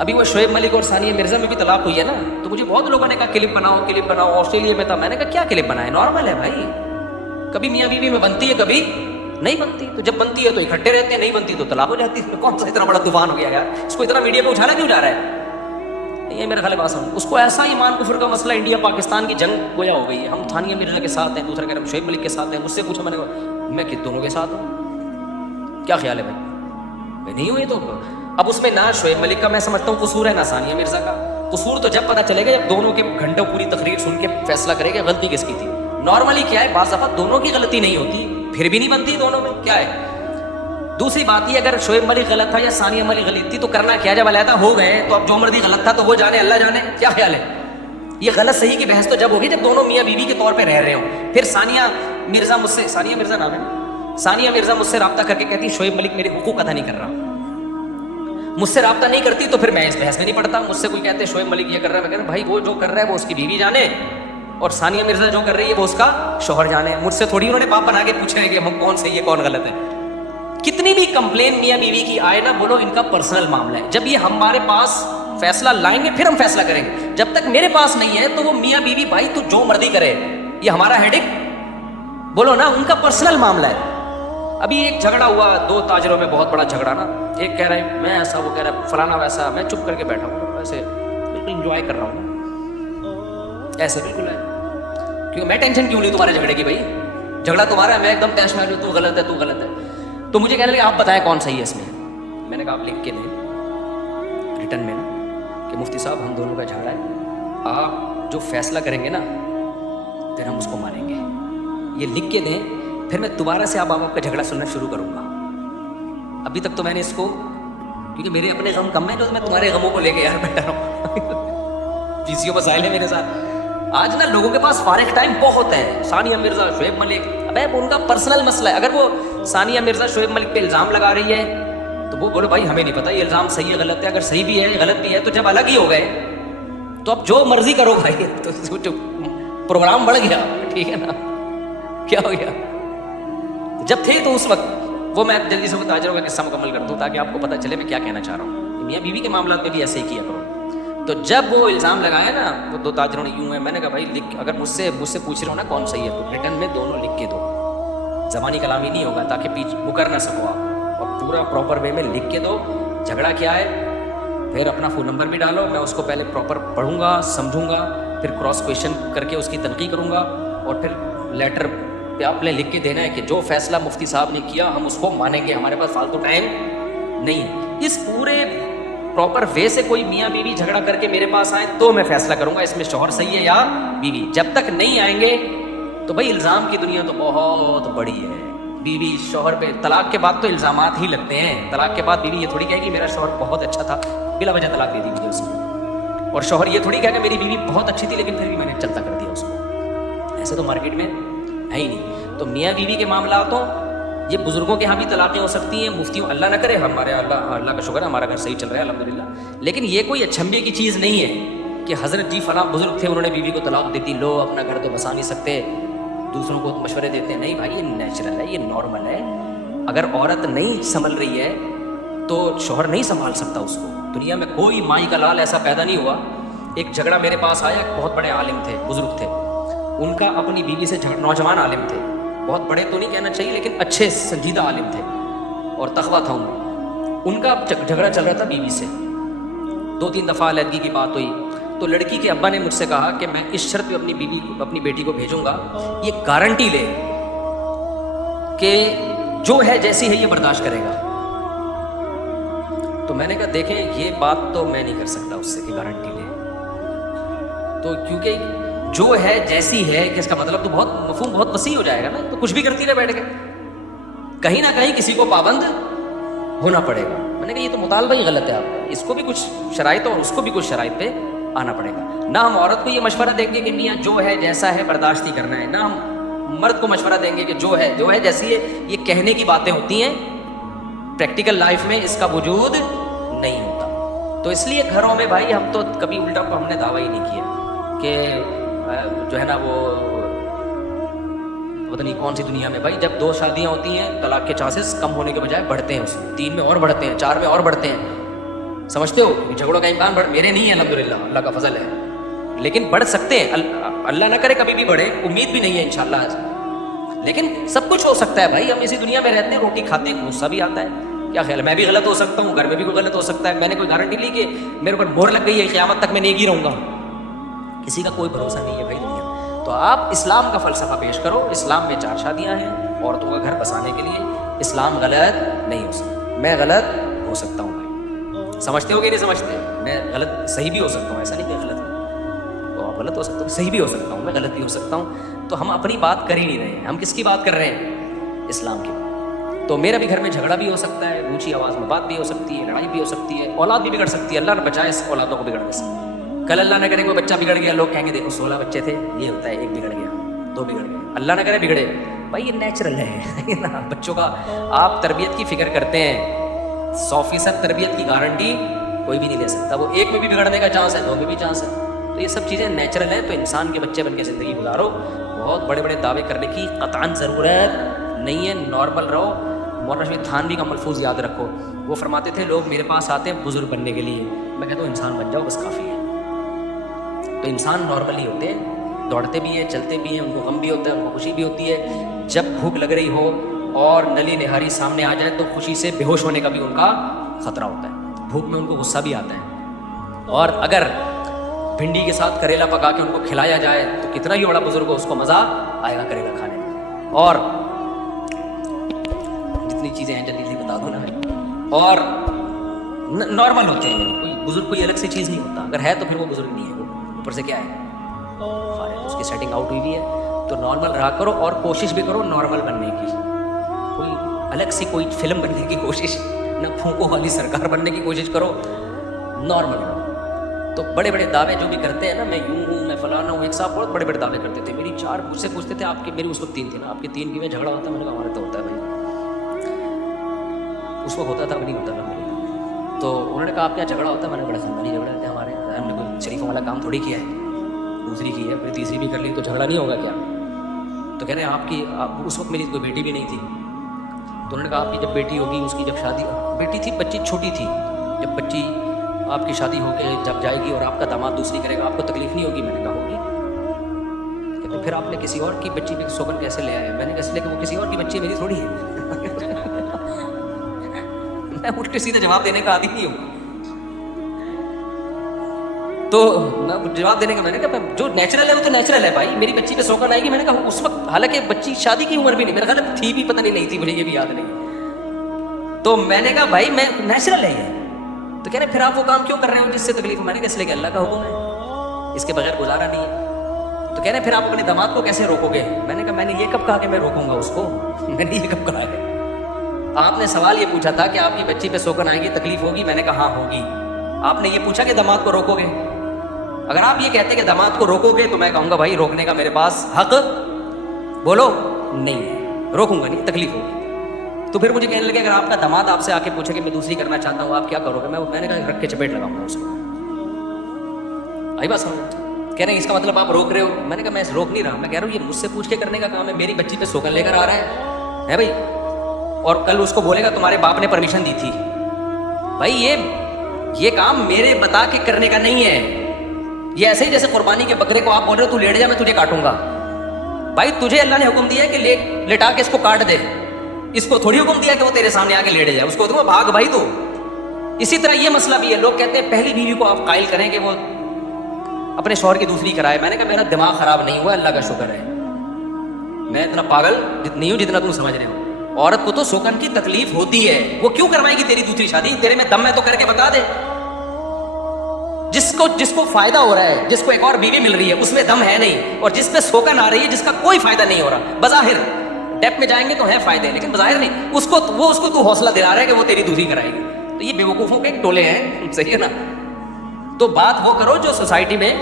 ابھی وہ شعیب ملک اور ثانیہ مرزا میں بھی طلاق ہوئی ہے نا, تو مجھے بہت لوگوں نے کہا کلپ بناؤ. آسٹریلیا میں تھا, میں نے کہا کیا کلپ بنائے, نارمل ہے بھائی, کبھی میاں بیوی میں بنتی ہے کبھی نہیں بنتی. تو جب بنتی ہے تو اکٹھے رہتے ہیں, نہیں بنتی تو طلاق ہو جاتی ہے. کون سا اتنا بڑا طوفان ہو گیا یار, اس کو اتنا میڈیا پہ اٹھانا کیوں جا رہا ہے؟ یہ میرا خیال بات سمجھ, اس کو ایسا ایمان کفر کا مسئلہ انڈیا پاکستان کی جنگ گویا ہو گئی ہے. ہم ثانیہ مرزا کے ساتھ ہیں, دوسرا کہہ رہا ہم شعیب ملک کے ساتھ ہیں. مجھ سے پوچھا, میں نے کہا میں کس دونوں کے ساتھ ہوں, کیا خیال ہے بھائی نہیں ہوئی. تو اب اس میں نہ شعیب ملک کا میں سمجھتا ہوں قصور ہے, نہ ثانیہ مرزا کا قصور. تو جب پتہ چلے گا جب دونوں کے گھنٹوں پوری تقریر سن کے فیصلہ کرے گا غلطی کس کی تھی. نارملی کیا ہے, بعض دفعہ دونوں کی غلطی نہیں ہوتی, پھر بھی نہیں بنتی دونوں میں, کیا ہے. دوسری بات یہ, اگر شعیب ملک غلط تھا یا ثانیہ ملک غلط تھی تو کرنا کیا, جب علیحدہ ہو گئے تو اب جو مرضی غلط تھا تو وہ جانے, اللہ جانے. کیا خیال ہے, یہ غلط صحیح کی بحث تو جب ہوگی جب دونوں میاں بیوی کے طور پہ رہ رہے ہوں. پھر ثانیہ مرزا مجھ سے, ثانیہ مرزا نام ہے, ثانیہ مرزا مجھ سے رابطہ کر کے کہتی شعیب ملک میرے حقوق ادا نہیں کر رہا. مجھ سے رابطہ نہیں کرتی تو پھر میں اس بحث میں نہیں پڑتا. مجھ سے کوئی کہتے شعیب ملک یہ کر رہا ہے, میں کہہ رہا بھائی وہ جو کر رہا ہے وہ اس کی بیوی جانے, اور ثانیہ مرزا جو کر رہی ہے وہ اس کا شوہر جانے. مجھ سے تھوڑی انہوں نے باپ بنا کے پوچھا ہے کہ ہم کون صحیح ہے کون غلط ہے. کتنی بھی کمپلین میاں بیوی کی آئے نا, بولو ان کا پرسنل معاملہ ہے. جب یہ ہمارے پاس فیصلہ لائیں گے پھر ہم فیصلہ کریں گے. جب تک میرے پاس نہیں ہے تو وہ میاں بیوی بھائی تو جو مرضی کرے, یہ ہمارا ہیڈک, بولو نا, ان کا پرسنل معاملہ ہے. ابھی ایک جھگڑا ہوا 2 تاجروں میں, بہت بڑا جھگڑا نا. ایک کہہ رہا ہے میں ایسا, وہ کہہ رہا ہے فلانا ویسا. میں چپ کر کے بیٹھا ہوں, ویسے بالکل انجوائے کر رہا ہوں ایسے بالکل ہے, کیونکہ میں ٹینشن کیوں لوں تمہارے جھگڑے کی, بھائی جھگڑا تمہارا ہے, میں ایک دم ٹینشن میں لوں تو غلط ہے تو غلط ہے. تو مجھے کہہ رہے آپ بتائیں کون صحیح ہے اس میں. میں نے کہا آپ لکھ کے دیں ریٹن میں نا کہ مفتی صاحب ہم دونوں کا جھگڑا ہے, آپ جو فیصلہ کریں گے نا پھر ہم اس کو مانیں گے. یہ لکھ کے دیں, پھر میں دوبارہ سے آپ کا جھگڑا سننا شروع کروں گا. ابھی تک تو میں نے اس کو, کیونکہ میرے اپنے غم کم ہیں, جو میں تمہارے غموں کو لے کے یار بیٹھا رہا ہوں. پیسیوں مسائل ہے میرے ساتھ. آج نا لوگوں کے پاس فارغ ٹائم بہت ہے. ثانیہ مرزا, شعیب ملک, اب ان کا پرسنل مسئلہ ہے. اگر وہ ثانیہ مرزا شعیب ملک پہ الزام لگا رہی ہے تو وہ بولو بھائی ہمیں نہیں پتا یہ الزام صحیح ہے غلط ہے. اگر صحیح بھی ہے غلط بھی ہے تو جب الگ ہی ہو گئے تو اب جو مرضی کرو بھائی, تو پروگرام بڑھ گیا, ٹھیک ہے نا. کیا ہو گیا, جب تھے تو اس وقت وہ, میں جلدی سے وہ تاجروں کا قصہ مکمل کر دوں تاکہ آپ کو پتہ چلے میں کیا کہنا چاہ رہا ہوں. میاں بیوی کے معاملات میں بھی ایسے ہی کیا کرو. تو جب وہ الزام لگایا نا وہ 2 تاجروں نے یوں ہے, میں نے کہا بھائی لکھ, اگر مجھ سے پوچھ رہے ہو نا کون صحیح ہے تو ریٹن میں دونوں لکھ کے دو, زبانی کلامی نہیں ہوگا تاکہ پیچھ مکر نہ سکو آپ, اور پورا پراپر وے میں لکھ کے دو جھگڑا کیا ہے. پھر اپنا فون نمبر بھی ڈالو, میں اس کو پہلے پراپر پڑھوں گا, سمجھوں گا, پھر کراس کویشچن کر کے اس کی تنقید کروں گا, اور پھر لیٹر پہ آپ نے لکھ کے دینا ہے کہ جو فیصلہ مفتی صاحب نے کیا ہم اس کو مانیں گے, ہمارے پاس فالتو ٹائم نہیں ہے. اس پورے پراپر وے سے کوئی میاں بیوی جھگڑا کر کے میرے پاس آئیں تو میں فیصلہ کروں گا اس میں شوہر صحیح ہے یا بیوی. جب تک نہیں آئیں گے تو بھائی الزام کی دنیا تو بہت بڑی ہے. بیوی شوہر پہ طلاق کے بعد تو الزامات ہی لگتے ہیں. طلاق کے بعد بیوی یہ تھوڑی کہے گی میرا شوہر بہت اچھا تھا, بلا وجہ طلاق دے دی مجھے اس کو, اور شوہر یہ تھوڑی کہے کہ میری بیوی بہت اچھی تھی لیکن پھر بھی میں نے چلتا کر دیا اس کو. ایسے تو مارکیٹ میں ہے ہی نہیں. تو میاں بیوی کے معاملات ہوں, یہ بزرگوں کے ہاں بھی طلاقیں ہو سکتی ہیں, مفتیوں, اللہ نہ کرے, ہمارے اللہ کا شکر ہے ہمارا گھر صحیح چل رہا ہے الحمدللہ. لیکن یہ کوئی اچھمبے کی چیز نہیں ہے کہ حضرت جی فلاں بزرگ تھے انہوں نے بیوی کو طلاق دے دی, لو اپنا گھر تو بسا نہیں سکتے, دوسروں کو مشورے دیتے ہیں. نہیں بھائی, یہ نیچرل ہے, یہ نارمل ہے. اگر عورت نہیں سنبھل رہی ہے تو شوہر نہیں سنبھال سکتا اس کو. دنیا میں کوئی مائی کا لال ایسا پیدا نہیں ہوا. ایک جھگڑا میرے پاس آیا, ایک بہت بڑے عالم تھے, بزرگ تھے, ان کا اپنی بیوی سے جھگڑا, نوجوان عالم تھے, بہت بڑے تو نہیں کہنا چاہیے لیکن اچھے سنجیدہ عالم تھے اور تقویٰ تھا ان میں. ان کا جھگڑا چل رہا تھا بیوی سے, 2-3 دفعہ علیحدگی کی بات ہوئی. تو لڑکی کے ابا نے مجھ سے کہا کہ میں اس شرط پہ اپنی بیٹی کو بھیجوں گا, یہ گارنٹی لے کہ جو ہے جیسی ہے یہ برداشت کرے گا. تو میں نے کہا دیکھیں یہ بات تو میں نہیں کر سکتا اس سے کہ گارنٹی لے, تو کیونکہ جو ہے جیسی ہے کہ اس کا مطلب تو بہت مفہوم بہت وسیع ہو جائے گا نا, تو کچھ بھی کرتی رہے بیٹھ کے, کہیں نہ کہیں کسی کو پابند ہونا پڑے گا. میں نے کہا یہ تو مطالبہ ہی غلط ہے آپ کا, اس کو بھی کچھ شرائط اور اس کو بھی کچھ شرائط پہ آنا پڑے گا. نہ ہم عورت کو یہ مشورہ دیں گے کہ میاں جو ہے جیسا ہے برداشت ہی کرنا ہے, نہ ہم مرد کو مشورہ دیں گے کہ جو ہے جیسی ہے. یہ کہنے کی باتیں ہوتی ہیں, پریکٹیکل لائف میں اس کا وجود نہیں ہوتا. تو اس لیے گھروں میں بھائی ہم تو کبھی الٹا کو ہم نے دعویٰ ہی نہیں کیا کہ جو ہے نا وہ پتہ نہیں کون سی دنیا میں بھائی جب 2 شادیاں ہوتی ہیں طلاق کے چانسز کم ہونے کے بجائے بڑھتے ہیں, اس 3 میں اور بڑھتے ہیں, 4 میں اور بڑھتے ہیں. سمجھتے ہو جھگڑوں کا امکان میرے نہیں ہے الحمدللہ, اللہ کا فضل ہے, لیکن بڑھ سکتے ہیں. اللہ نہ کرے کبھی بھی بڑھے, امید بھی نہیں ہے انشاءاللہ, لیکن سب کچھ ہو سکتا ہے بھائی. ہم اسی دنیا میں رہتے ہیں, روٹی کھاتے ہیں, غصہ بھی آتا ہے. کیا خیال ہے میں بھی غلط ہو سکتا ہوں, گھر میں بھی کوئی غلط ہو سکتا ہے. میں نے کوئی گارنٹی لی کہ میرے اوپر مہر لگ گئی ہے قیامت تک میں نیک ہی رہوں گا, کسی کا کوئی بھروسہ نہیں ہے بھائی دنیا. تو آپ اسلام کا فلسفہ پیش کرو. اسلام میں 4 شادیاں ہیں عورتوں کا گھر بسانے کے لیے. اسلام غلط نہیں ہو سکتا, میں غلط ہو سکتا ہوں بھائی. سمجھتے ہو کہ نہیں سمجھتے؟ میں غلط صحیح بھی ہو سکتا ہوں, ایسا نہیں کہ غلط ہوں, غلط ہو سکتا ہوں, صحیح بھی ہو سکتا ہوں, میں غلط بھی ہو سکتا ہوں. تو ہم اپنی بات کر ہی نہیں رہے ہیں, ہم کس کی بات کر رہے ہیں؟ اسلام کی بات. تو میرا بھی گھر میں جھگڑا بھی ہو سکتا ہے, اونچی آواز میں بات بھی ہو سکتی ہے, لڑائی بھی ہو سکتی ہے, اولاد بھی بگڑ سکتی ہے. اللہ نہ بچائے اس اولادوں کو بگڑنے سے. کل اللہ نہ کرے کوئی بچہ بگڑ گیا, لوگ کہیں گے دیکھو 16 بچے تھے, یہ ہوتا ہے 1 بگڑ گیا 2 بگڑ گئے. اللہ نہ کرے بگڑے بھائی, یہ نیچرل ہے. بچوں کا آپ تربیت کی فکر کرتے ہیں, 100% تربیت کی گارنٹی کوئی بھی نہیں لے سکتا. وہ 1 میں بھی بگڑنے کا چانس ہے, 2 میں بھی چانس ہے. تو یہ سب چیزیں نیچرل ہیں. تو انسان کے بچے بن کے زندگی گزارو, بہت بڑے بڑے دعوے کرنے کی قطعاً ضرورت نہیں ہے, نارمل رہو. مولانا رشید تھانوی کا ملفوظ یاد رکھو, وہ فرماتے تھے لوگ میرے پاس آتے ہیں بزرگ بننے کے لیے, میں کہتا ہوں انسان بن جاؤ بس کافی ہے. تو انسان نارمل ہی ہوتے ہیں, دوڑتے بھی ہیں, چلتے بھی ہیں, ان کو غم بھی ہوتا ہے, ان کو خوشی بھی ہوتی ہے. جب بھوک لگ رہی ہو اور نلی نہاری سامنے آ جائے تو خوشی سے بے ہوش ہونے کا بھی ان کا خطرہ ہوتا ہے. بھوک میں ان کو غصہ بھی آتا ہے. اور اگر بھنڈی کے ساتھ کریلا پکا کے ان کو کھلایا جائے تو کتنا ہی بڑا بزرگ ہو اس کو مزہ آئے گا کریلا کھانے میں. اور جتنی چیزیں ہیں جلدی جلدی بتا دو نا. اور نارمل ہوتے ہیں, کوئی بزرگ کوئی الگ سی چیز نہیں ہوتا. اگر ہے تو پھر وہ بزرگ نہیں ہے, اوپر سے کیا ہے اس کی سیٹنگ آؤٹ ہوئی ہے. تو نارمل رہا کرو اور کوشش بھی کرو نارمل بننے کی. کوئی الگ سی کوئی فلم بننے کی کوشش نہ, پھونکوں والی سرکار بننے کی کوشش کرو, نارمل رہو. تو بڑے بڑے دعوے جو بھی کرتے ہیں نا, میں یوں ہوں, میں فلانا ہوں, ایک صاحب بہت بڑے بڑے دعوے کرتے تھے. میری 4 مجھ سے پوچھتے تھے آپ کے, میری اس وقت 3 تھی نا, آپ کے 3 کی میں جھگڑا ہوتا ہے. میں نے کہا ہمارے تو ہوتا ہے بھائی, اس وقت ہوتا تھا, اب نہیں ہوتا نا. تو انہوں نے کہا آپ کے یہاں جھگڑا ہوتا ہے. میں نے بڑا خاندانی جھگڑا ہوتا ہے ہمارے, ہم نے کوئی شریفوں والا کام تھوڑی کیا ہے, دوسری کی ہے, پھر تیسری بھی کر لی تو جھگڑا نہیں ہوگا کیا؟ تو کہہ رہے ہیں آپ اس وقت میری کوئی بیٹی بھی نہیں تھی. تو انہوں نے کہا آپ کی جب بیٹی ہوگی, اس کی جب شادی, بیٹی تھی, بچی چھوٹی تھی, جب بچی آپ کی شادی ہو کے جب جائے گی اور آپ کا داماد دوسری کرے گا آپ کو تکلیف نہیں ہوگی؟ میں نے کہا ہوگی. کہتے پھر آپ نے کسی اور کی بچی پہ سوگن کیسے لے آئے؟ میں نے کہا اس لیے کہ وہ کسی اور کی بچی میری تھوڑی ہے. میں اٹھ کے سیدھے جواب دینے کا عادی نہیں ہوں. تو جواب دینے کا میں نے کہا جو نیچرل ہے وہ تو نیچرل ہے بھائی. میری بچی پہ سوگن آئے گی. میں نے کہا اس وقت حالانکہ بچی شادی کی عمر بھی نہیں, میرا خیال تھی بھی, پتہ نہیں تھی, مجھے یہ بھی یاد نہیں. تو میں نے کہا بھائی میں نیچرل ہے یہ. تو کہہ رہے پھر آپ وہ کام کیوں کر رہے ہو جس سے تکلیف ہو؟ میں نے کہا اس لیے کہ اللہ کا حکم ہے, اس کے بغیر گزارا نہیں ہے. تو کہہ رہے پھر آپ اپنے داماد کو کیسے روکو گے؟ میں نے کہا میں نے یہ کب کہا کہ میں روکوں گا اس کو؟ میں نے یہ کب کہا ہے؟ آپ نے سوال یہ پوچھا تھا کہ آپ کی بچی پہ سوگن آئے گی, تکلیف ہوگی. میں نے کہا ہاں ہوگی. آپ نے یہ پوچھا کہ داماد کو روکو گے. اگر آپ یہ کہتے کہ داماد کو روکو گے تو میں کہوں گا بھائی روکنے کا میرے پاس حق بولو نہیں ہے, روکوں گا نہیں, تکلیف ہوگی. تو پھر مجھے کہنے لگے اگر آپ کا داماد آپ سے آ کے پوچھے کہ میں دوسری کرنا چاہتا ہوں آپ کیا کرو گے؟ میں نے کہا رکھ کے چپیٹ لگاؤں گا اس کو. آئی بات سمجھ؟ کہہ رہے ہیں اس کا مطلب آپ روک رہے ہو. میں نے کہا میں روک نہیں رہا, میں کہہ رہا ہوں یہ مجھ سے پوچھ کے کرنے کا کام ہے. میری بچی پہ سوگن لے کر آ رہا ہے بھائی, اور کل اس کو بولے گا تمہارے باپ نے پرمیشن دی تھی. بھائی یہ کام میرے بتا کے کرنے کا نہیں ہے. یہ ایسے ہی جیسے قربانی کے بکرے کو آپ بول رہے ہو تو لیٹ جا میں تجھے کاٹوں گا, بھائی تجھے اللہ نے حکم دیا کہ لٹا کے اس کو کاٹ دے، اس کو تھوڑی حکم دیا کہ وہ تیرے سامنے آ کے لیٹ جائے، اس کو تو بھاگ بھائی تو۔ اسی طرح یہ مسئلہ بھی ہے، لوگ کہتے ہیں پہلی بیوی کو آپ قائل کریں کہ وہ اپنے شوہر کی دوسری کرائے۔ میں نے کہا میرا دماغ خراب نہیں ہوا، اللہ کا شکر ہے، میں اتنا پاگل نہیں ہوں جتنا تم سمجھ رہے ہو۔ عورت کو تو سوکن کی تکلیف ہوتی ہے، وہ کیوں کروائے گی تیری دوسری شادی؟ تیرے میں دم ہے تو کر کے بتا دے۔ جس کو فائدہ ہو رہا ہے، جس کو ایک اور بیوی مل رہی ہے، اس میں دم ہے نہیں، اور جس پہ سوکن آ رہی ہے جس کا کوئی فائدہ نہیں ہو رہا، بظاہر ڈیپ میں جائیں گے تو ہے فائدے لیکن بظاہر نہیں، اس کو تو حوصلہ دلا رہا ہے کہ وہ تیری دوسری کرائے گی۔ تو یہ بیوقوفوں کے ایک ٹولے ہیں، صحیح ہے نا؟ تو بات وہ کرو جو سوسائٹی میں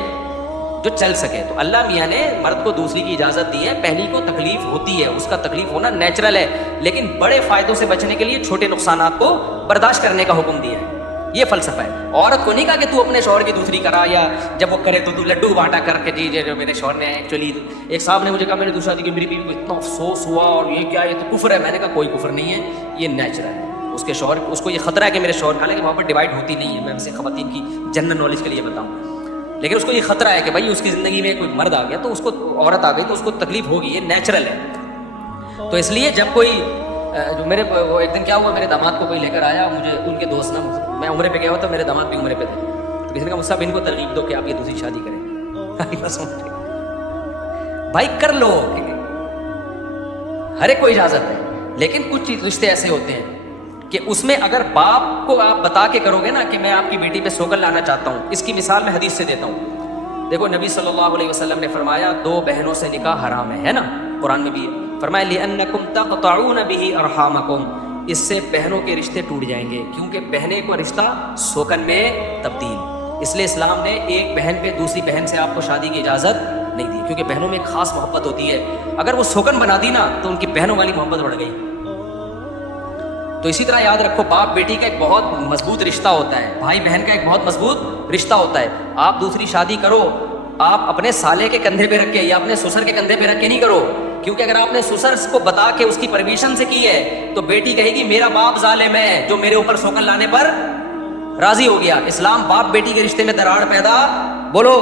جو چل سکے۔ تو اللہ میاں نے مرد کو دوسری کی اجازت دی ہے، پہلی کو تکلیف ہوتی ہے، اس کا تکلیف ہونا نیچرل ہے، لیکن بڑے فائدوں سے بچنے کے لیے چھوٹے نقصانات کو برداشت کرنے کا حکم دیا ہے۔ یہ فلسفہ ہے۔ عورت کو نہیں کہا کہ تو اپنے شوہر کی دوسری کرا، یا جب وہ کرے تو لڈو بانٹا کر کے جی جو میرے شوہر نے ایکچولی ایک صاحب نے مجھے کہا میں نے دوسری شادی کی، میری بیوی کو اتنا افسوس ہوا اور یہ کیا، یہ تو کفر ہے۔ میں نے کہا کوئی کفر نہیں ہے، یہ نیچرل ہے۔ اس کے شوہر اس کو یہ خطرہ ہے کہ میرے شوہر، حالانکہ وہاں پر ڈیوائڈ ہوتی نہیں ہے، میں ویسے خواتین کی جنرل نالج کے لیے بتاؤں، لیکن اس کو یہ خطرہ ہے کہ بھائی اس کی زندگی میں کوئی مرد آ گیا تو اس کو، عورت آ گئی تو اس کو تکلیف ہوگی، یہ نیچرل ہے۔ تو اس لیے جب کوئی جو میرے ایک دن کیا ہوا، میرے داماد کو کوئی لے کر آیا، مجھے ان کے دوست نا، میں عمرے پہ گیا ہوا تھا، میرے داماد بھی عمرے پہ تھے، تو کسی نے کہا مجھ سے ان کو ترغیب دو کہ آپ یہ دوسری شادی کریں۔ بھائی کر لو، ہر ایک کو اجازت ہے، لیکن کچھ رشتے ایسے ہوتے ہیں کہ اس میں اگر باپ کو آپ بتا کے کرو گے نا کہ میں آپ کی بیٹی پہ سوگن لانا چاہتا ہوں، اس کی مثال میں حدیث سے دیتا ہوں۔ دیکھو نبی صلی اللہ علیہ وسلم نے فرمایا 2 بہنوں سے نکاح حرام ہے نا، قرآن میں بھی ہے، فرمایا لِأَنَّكُمْ تَقْطَعُونَ بِهِ أَرْحَامَكُمْ، اس سے بہنوں کے رشتے ٹوٹ جائیں گے، کیونکہ بہنیں کو رشتہ سوکن میں تبدیل، اس لیے اسلام نے ایک بہن پہ دوسری بہن سے آپ کو شادی کی اجازت نہیں دی، کیونکہ بہنوں میں ایک خاص محبت ہوتی ہے، اگر وہ سوکن بنا دی نا تو ان کی بہنوں والی محبت بڑھ گئی۔ تو اسی طرح یاد رکھو، باپ بیٹی کا ایک بہت مضبوط رشتہ ہوتا ہے، بھائی بہن کا ایک بہت مضبوط رشتہ ہوتا ہے۔ آپ دوسری شادی کرو، آپ اپنے سالے کے کندھے پہ رکھ کے یا اپنے سسر کے کندھے پہ رکھ کے نہیں کرو، کیونکہ اگر آپ نے سسر کو بتا کے اس کی پرمیشن سے کی ہے تو بیٹی کہے گی میرا باپ ظالم ہے جو میرے اوپر سوگن لانے پر راضی ہو گیا۔ اسلام باپ بیٹی کے رشتے میں دراڑ پیدا بولو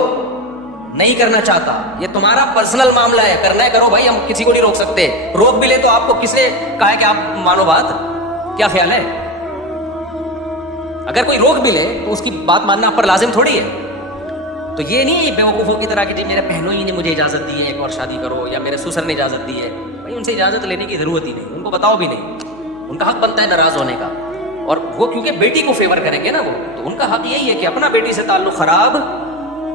نہیں کرنا چاہتا، یہ تمہارا پرسنل معاملہ ہے، کرنا ہے کرو بھائی، ہم کسی کو نہیں روک سکتے۔ روک بھی لے تو آپ کو کس نے کہا ہے کہ آپ مانو بات؟ کیا خیال ہے؟ اگر کوئی روک بھی لے تو اس کی بات ماننا آپ پر لازم تھوڑی ہے۔ تو یہ نہیں بیوقوفوں کی طرح کہ جی میرے بہنوں ہی نے مجھے اجازت دی ہے ایک اور شادی کرو، یا میرے سسر نے اجازت دی ہے، بھائی ان سے اجازت لینے کی ضرورت ہی نہیں، ان کو بتاؤ بھی نہیں، ان کا حق بنتا ہے ناراض ہونے کا، اور وہ کیونکہ بیٹی کو فیور کریں گے نا وہ، تو ان کا حق یہی ہے کہ اپنا بیٹی سے تعلق خراب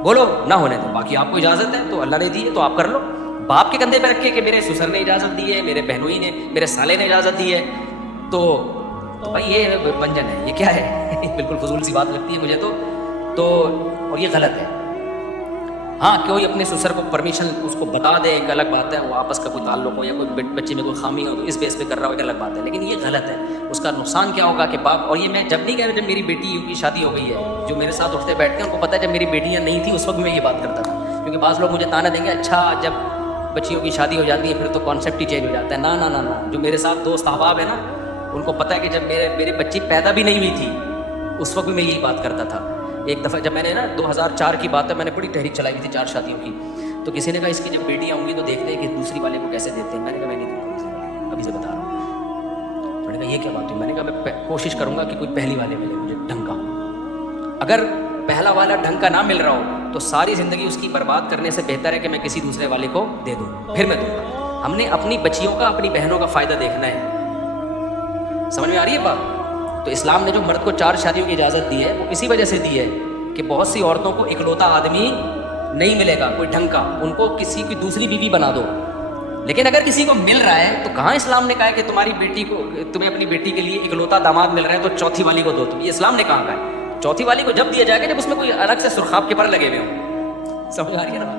بولو نہ ہونے دو، باقی آپ کو اجازت ہے تو اللہ نے دی ہے تو آپ کر لو۔ باپ کے کندھے پہ رکھے کہ میرے سسر نے اجازت دی ہے، میرے بہنوں ہی نے، میرے سالے نے اجازت دی ہے، تو بھائی یہ بنجن ہے، یہ کیا ہے؟ بالکل فضول سی بات لگتی ہے مجھے تو اور یہ غلط ہے۔ ہاں کوئی اپنے سسر کو پرمیشن اس کو بتا دے ایک الگ بات ہے، وہ آپس کا کوئی تعلق ہو یا کوئی بچے میں کوئی خامی ہو تو اس بیس پہ کر رہا ہو ایک الگ بات ہے، لیکن یہ غلط ہے۔ اس کا نقصان کیا ہوگا کہ باپ، اور یہ میں جب نہیں کہہ رہا جب میری بیٹی کی شادی ہو گئی ہے، جو میرے ساتھ اٹھتے بیٹھتے ہیں ان کو پتہ ہے جب میری بیٹیاں نہیں تھیں اس وقت میں یہ بات کرتا تھا، کیونکہ بعض لوگ مجھے تانا دیں گے اچھا جب بچیوں کی شادی ہو جاتی ہے پھر تو کانسیپٹ ہی چینج ہو جاتا ہے۔ نہ نہ نہ، جو میرے ساتھ دوست احباب ہیں نا ان کو پتہ ہے کہ جب میرے بچی پیدا بھی نہیں ہوئی تھی اس وقت بھی میں یہی بات کرتا تھا۔ ایک دفعہ جب میں نے نا 2004 کی بات ہے، میں نے بڑی تحریک چلائی تھی 4 شادیوں کی، تو کسی نے کہا اس کی جب بیٹیاں ہوں گی تو دیکھتے ہیں کہ دوسری والے کو کیسے دیتے ہیں۔ میں نے کہا میں نہیں دوں گا، ابھی سے بتا رہا ہوں۔ میں نے کہا یہ کیا بات ہوئی؟ میں نے کہا میں کوشش کروں گا کہ کوئی پہلی والے ملے مجھے ڈھنگ کا، اگر پہلا والا ڈھنگ کا نہ مل رہا ہو تو ساری زندگی اس کی برباد کرنے سے بہتر ہے کہ میں کسی دوسرے والے کو دے دوں، پھر میں دوں گا۔ ہم نے اپنی بچیوں کا، اپنی بہنوں کا فائدہ دیکھنا ہے، سمجھ میں آ رہی ہے بات؟ تو اسلام نے جو مرد کو 4 شادیوں کی اجازت دی ہے وہ اسی وجہ سے دی ہے کہ بہت سی عورتوں کو اکلوتا آدمی نہیں ملے گا کوئی ڈھنگ کا، ان کو کسی کی دوسری بیوی بنا دو۔ لیکن اگر کسی کو مل رہا ہے تو کہاں اسلام نے کہا ہے کہ تمہاری بیٹی کو، تمہیں اپنی بیٹی کے لیے اکلوتا داماد مل رہا ہے تو چوتھی والی کو دو تم، یہ اسلام نے کہا ہے۔ چوتھی والی کو جب دیا جائے گا جب اس میں کوئی الگ سے سرخاب کے پر لگے ہوئے ہوں، سمجھ آ رہی ہے نا؟